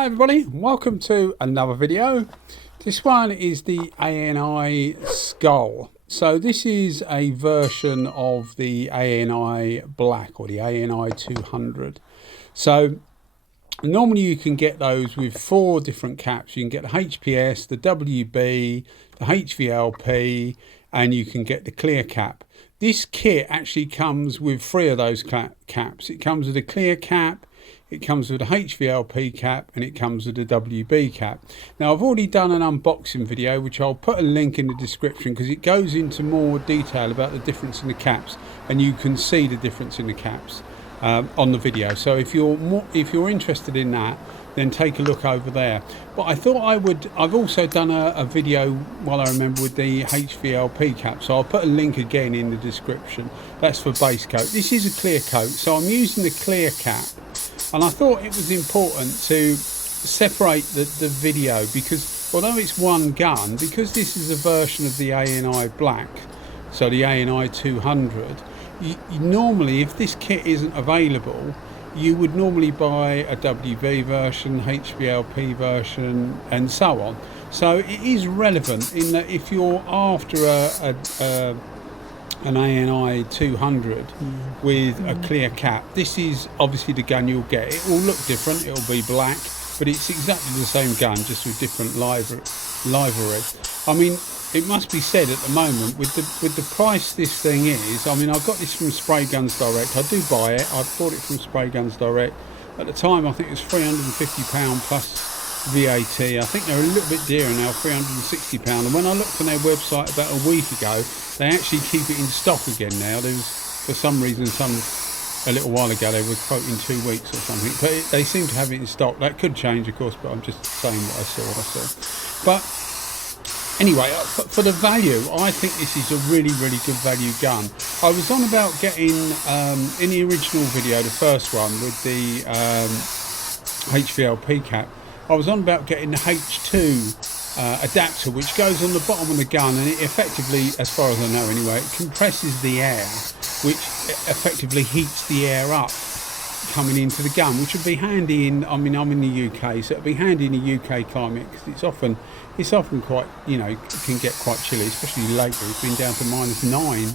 Hi everybody, welcome to another video. This one is the ANI Skull. So this is a version of the ANI Black or the ANI 200. So normally you can get those with 4 different caps. You can get the HPS, the WB, the HVLP, and you can get the clear cap. This kit actually comes with 3 of those caps. It comes with a clear cap, it comes with a HVLP cap, and it comes with a WB cap. Now I've already done an unboxing video which I'll put a link in the description because it goes into more detail about the difference in the caps, and you can see the difference in the caps on the video. So if you're interested in that, then take a look over there. But I thought I've also done a video, while I remember, with the HVLP cap, so I'll put a link again in the description. That's for base coat. This is a clear coat, so I'm using the clear cap, and I thought it was important to separate the video, because although it's one gun, because this is a version of the ANI Black, so the ANI 200, you normally, if this kit isn't available, you would normally buy a WB version, HVLP version, and so on. So it is relevant in that if you're after an ANI 200 with a clear cap, this is obviously the gun you'll get. It will look different, it will be black, but it's exactly the same gun, just with different livery. I mean, it must be said at the moment, with the price this thing is, I mean, I got this from Sprayguns Direct. I do buy it. I bought it from Sprayguns Direct. At the time, I think it was £350 plus VAT. I think they're a little bit dearer now, £360. And when I looked on their website about a week ago, they actually keep it in stock again now. There was, for some reason, a little while ago, they were quoting 2 weeks or something. But they seem to have it in stock. That could change, of course, but I'm just saying what I saw. But anyway, for the value, I think this is a really, really good value gun. I was on about getting, in the original video, the first one with the HVLP cap, I was on about getting the H2 adapter, which goes on the bottom of the gun, and it effectively, as far as I know anyway, it compresses the air, which effectively heats the air up coming into the gun, which would be handy in, I mean, I'm in the UK, so it'd be handy in the UK climate, because it's often quite, you know, can get quite chilly, especially lately. It's been down to -9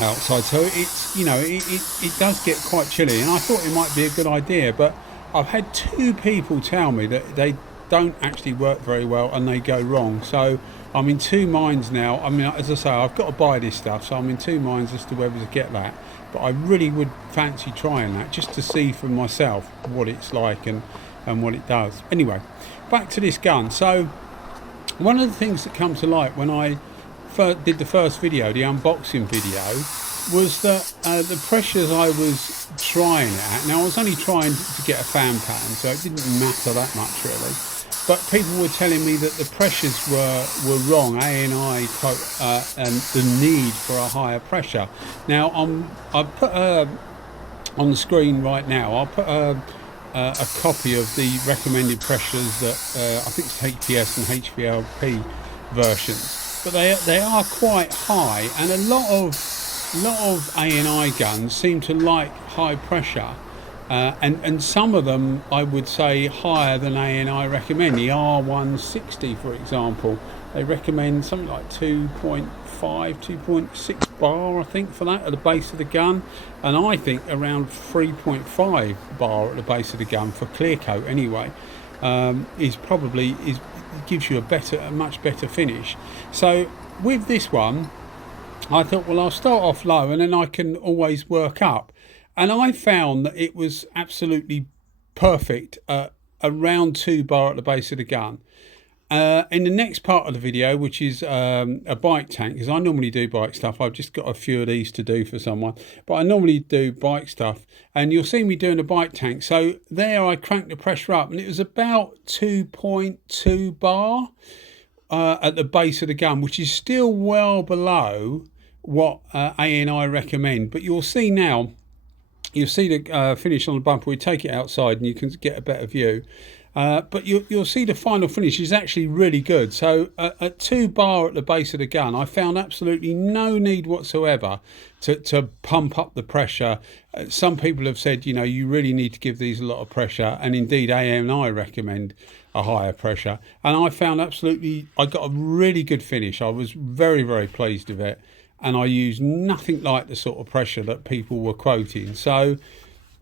outside, so it's, you know, it does get quite chilly, and I thought it might be a good idea. But I've had 2 people tell me that they don't actually work very well and they go wrong, so I'm in 2 minds now. I mean, as I say, I've got to buy this stuff, so I'm in 2 minds as to whether to get that. But I really would fancy trying that, just to see for myself what it's like and what it does. Anyway, back to this gun. So one of the things that come to light when I did the first video, the unboxing video, was that the pressures I was trying it at, now I was only trying to get a fan pattern, so it didn't matter that much really, but people were telling me that the pressures were wrong, ANI quote, and the need for a higher pressure. Now I've put on the screen right now, I'll put a copy of the recommended pressures that I think it's HPS and HVLP versions, but they are quite high, and a lot of ANI guns seem to like high pressure, and some of them I would say higher than ANI recommend. The R160, for example, they recommend something like 2.5, 2.6 bar, I think, for that at the base of the gun, and I think around 3.5 bar at the base of the gun for clear coat anyway, gives you a much better finish. So with this one, I thought, well, I'll start off low and then I can always work up. And I found that it was absolutely perfect around 2 bar at the base of the gun. In the next part of the video, which is a bike tank, because I normally do bike stuff, I've just got a few of these to do for someone, but I normally do bike stuff, and you'll see me doing a bike tank. So there I cranked the pressure up, and it was about 2.2 bar at the base of the gun, which is still well below what ANI recommend. But you'll see now, you'll see the finish on the bumper. We take it outside and you can get a better view. But you'll see the final finish is actually really good. So at 2 bar at the base of the gun, I found absolutely no need whatsoever to pump up the pressure. Some people have said, you know, you really need to give these a lot of pressure, and indeed ANI recommend a higher pressure. And I found I got a really good finish. I was very, very pleased with it, and I used nothing like the sort of pressure that people were quoting. So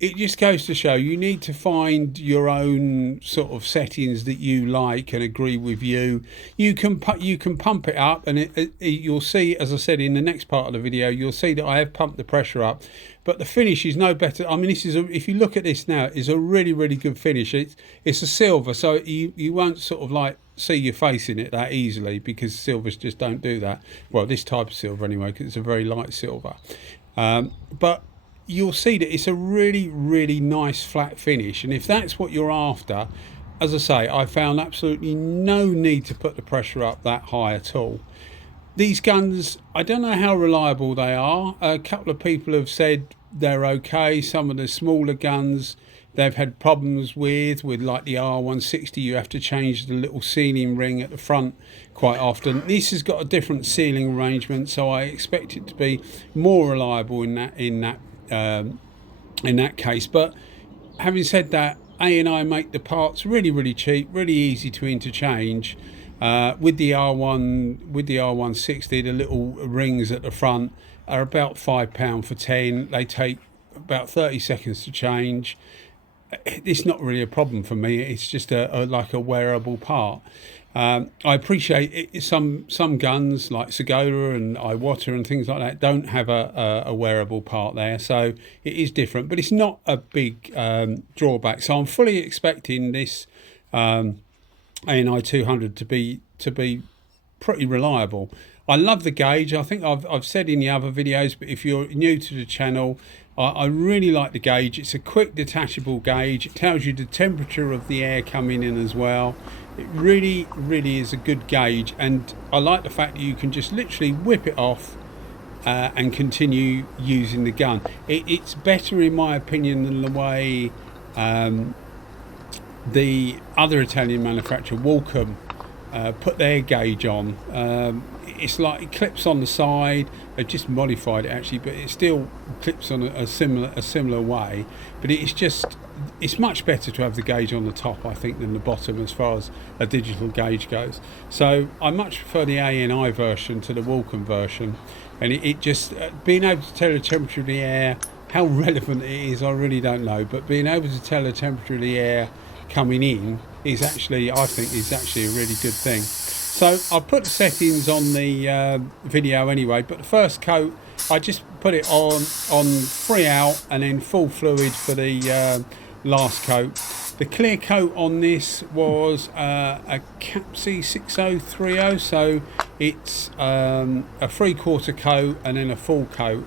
it just goes to show you need to find your own sort of settings that you like and agree with you. You can pump it up, and you'll see, as I said in the next part of the video, you'll see that I have pumped the pressure up, but the finish is no better. I mean, this is if you look at this now, it's a really, really good finish. It's a silver, so you won't sort of like see your face in it that easily, because silvers just don't do that. Well, this type of silver anyway, because it's a very light silver. But you'll see that it's a really, really nice flat finish, and if that's what you're after, as I say, I found absolutely no need to put the pressure up that high at all. These guns, I don't know how reliable they are. A couple of people have said they're okay. Some of the smaller guns they've had problems with like the R160, you have to change the little sealing ring at the front quite often. This has got a different sealing arrangement, so I expect it to be more reliable in that case. But having said that, ANI make the parts really, really cheap, really easy to interchange. With the R160, the little rings at the front are about £5 for 10. They take about 30 seconds to change. It's not really a problem for me. It's just like a wearable part. I appreciate it. Some guns like Segola and Iwata and things like that don't have a wearable part there, so it is different, but it's not a big drawback. So I'm fully expecting this ANI 200 to be pretty reliable. I love the gauge. I think I've said in the other videos, but if you're new to the channel, I really like the gauge. It's a quick detachable gauge. It tells you the temperature of the air coming in as well. It really, really is a good gauge, and I like the fact that you can just literally whip it off and continue using the gun. It's better, in my opinion, than the way the other Italian manufacturer, Walcom, put their gauge on. It's like it clips on the side. They've just modified it actually, but it still clips on a similar way. But it's much better to have the gauge on the top, I think, than the bottom as far as a digital gauge goes. So I much prefer the ANI version to the Walcom version, and it just being able to tell the temperature of the air. How relevant it is, I really don't know, but being able to tell the temperature of the air coming in is actually, I think, is actually a really good thing. So I'll put the settings on the video anyway, but the first coat, I just put it on free out and then full fluid for the last coat. The clear coat on this was a CAPC 6030, so it's a 3/4 coat and then a full coat.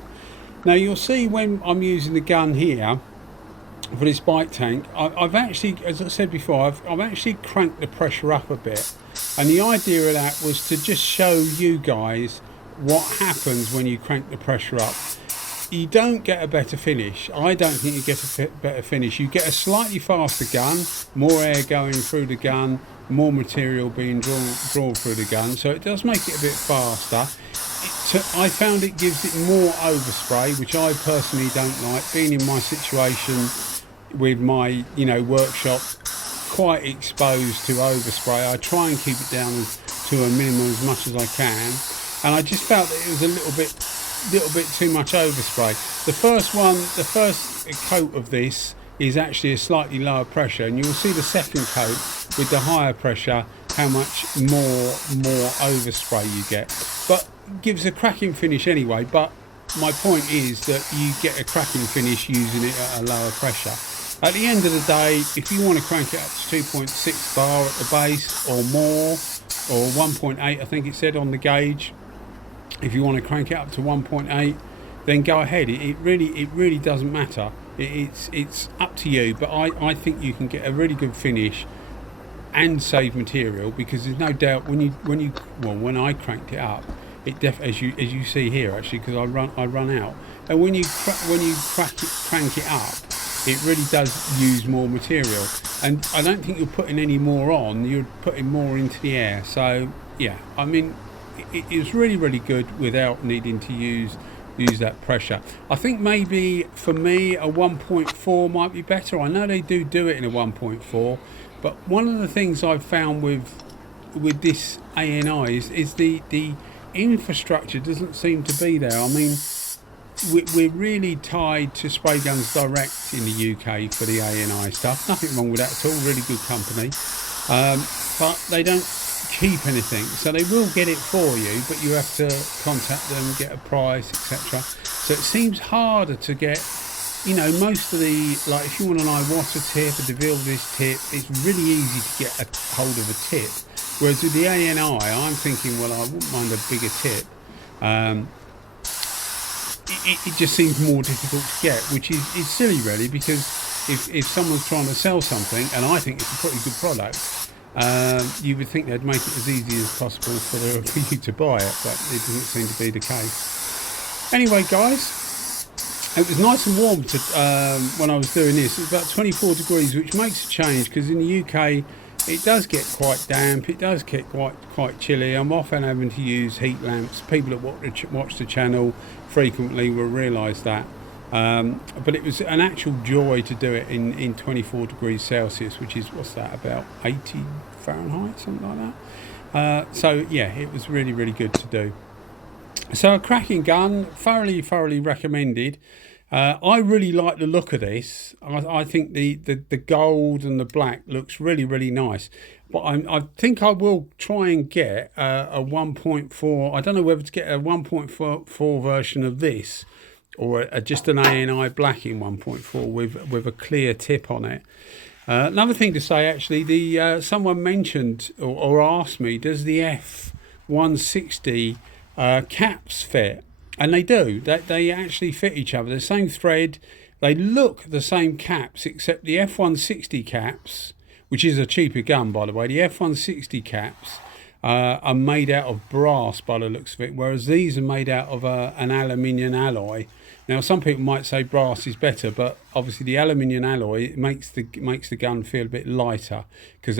Now you'll see when I'm using the gun here for this bike tank, I've actually, as I said before, I've actually cranked the pressure up a bit, and the idea of that was to just show you guys what happens when you crank the pressure up. You don't get a better finish. I don't think you get a better finish. You get a slightly faster gun, more air going through the gun, more material being drawn through the gun, so it does make it a bit faster. I found it gives it more overspray, which I personally don't like. Being in my situation with my workshop quite exposed to overspray, I try and keep it down to a minimum as much as I can, and I just felt that it was a little bit too much overspray. The first coat of this is actually a slightly lower pressure, and you'll see the second coat with the higher pressure how much more overspray you get, but gives a cracking finish anyway. But my point is that you get a cracking finish using it at a lower pressure. At the end of the day, if you want to crank it up to 2.6 bar at the base or more, or 1.8 I think it said on the gauge, if you want to crank it up to 1.8, then go ahead. It really doesn't matter. It's up to you, but I think you can get a really good finish and save material, because there's no doubt when I cranked it up, it as you see here actually, because I run out, and when you crank it up, it really does use more material. and I don't think you're putting any more on, you're putting more into the air. So yeah, I mean, it's really good without needing to use that pressure. I think maybe for me a 1.4 might be better. I know they do it in a 1.4, but one of the things I've found with this ANI is the infrastructure doesn't seem to be there. I mean, we're really tied to Sprayguns Direct in the UK for the ANI stuff. Nothing wrong with that at all, really good company. But they don't keep anything, so they will get it for you, but you have to contact them, get a price, etc. So it seems harder to get, you know, most of the, like if you want an Iwata tip, a DeVille this tip, it's really easy to get a hold of a tip. Whereas with the ANI, I'm thinking, well, I wouldn't mind a bigger tip. It just seems more difficult to get, which is silly really, because if someone's trying to sell something, and I think it's a pretty good product, you would think they'd make it as easy as possible for you to buy it, but it doesn't seem to be the case. Anyway, guys, it was nice and warm when I was doing this. It was about 24 degrees, which makes a change, because in the UK it does get quite damp, it does get quite chilly. I'm often having to use heat lamps. People that watch the channel frequently will realise that. But it was an actual joy to do it in 24 degrees Celsius, which is, what's that, about 80 Fahrenheit, something like that. So yeah, it was really good to do. So a cracking gun, thoroughly recommended. I really like the look of this. I think the gold and the black looks really nice. But I think I will try and get a 1.4. I don't know whether to get a 1.4 version of this, or just an ANI black in 1.4 with a clear tip on it. Another thing to say, actually, someone mentioned or asked me, does the F160 caps fit? And they do. They actually fit each other. The same thread. They look the same caps, except the F160 caps, which is a cheaper gun, by the way. The F160 caps are made out of brass by the looks of it, whereas these are made out of an aluminium alloy. Now, some people might say brass is better, but obviously the aluminium alloy makes the gun feel a bit lighter, because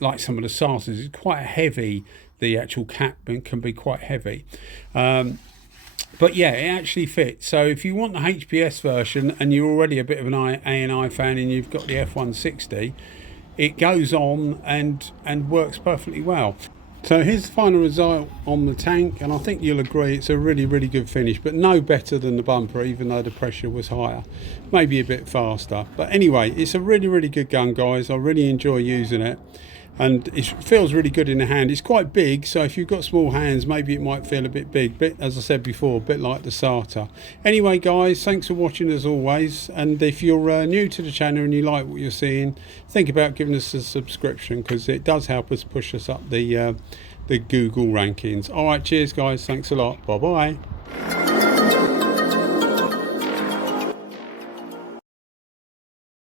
like some of the Sartas, it's quite heavy. The actual cap can be quite heavy. But yeah, it actually fits. So if you want the HPS version and you're already a bit of an ANI fan and you've got the F160, it goes on and works perfectly well. So here's the final result on the tank, and I think you'll agree it's a really good finish, but no better than the bumper, even though the pressure was higher, maybe a bit faster. But anyway, it's a really good gun, guys. I really enjoy using it, and it feels really good in the hand. It's quite big, so if you've got small hands, maybe it might feel a bit big, but as I said before, a bit like the Sarta. Anyway, guys, thanks for watching as always, and if you're new to the channel and you like what you're seeing, think about giving us a subscription, because it does help us push us up the Google rankings. All right, cheers guys, thanks a lot, bye bye.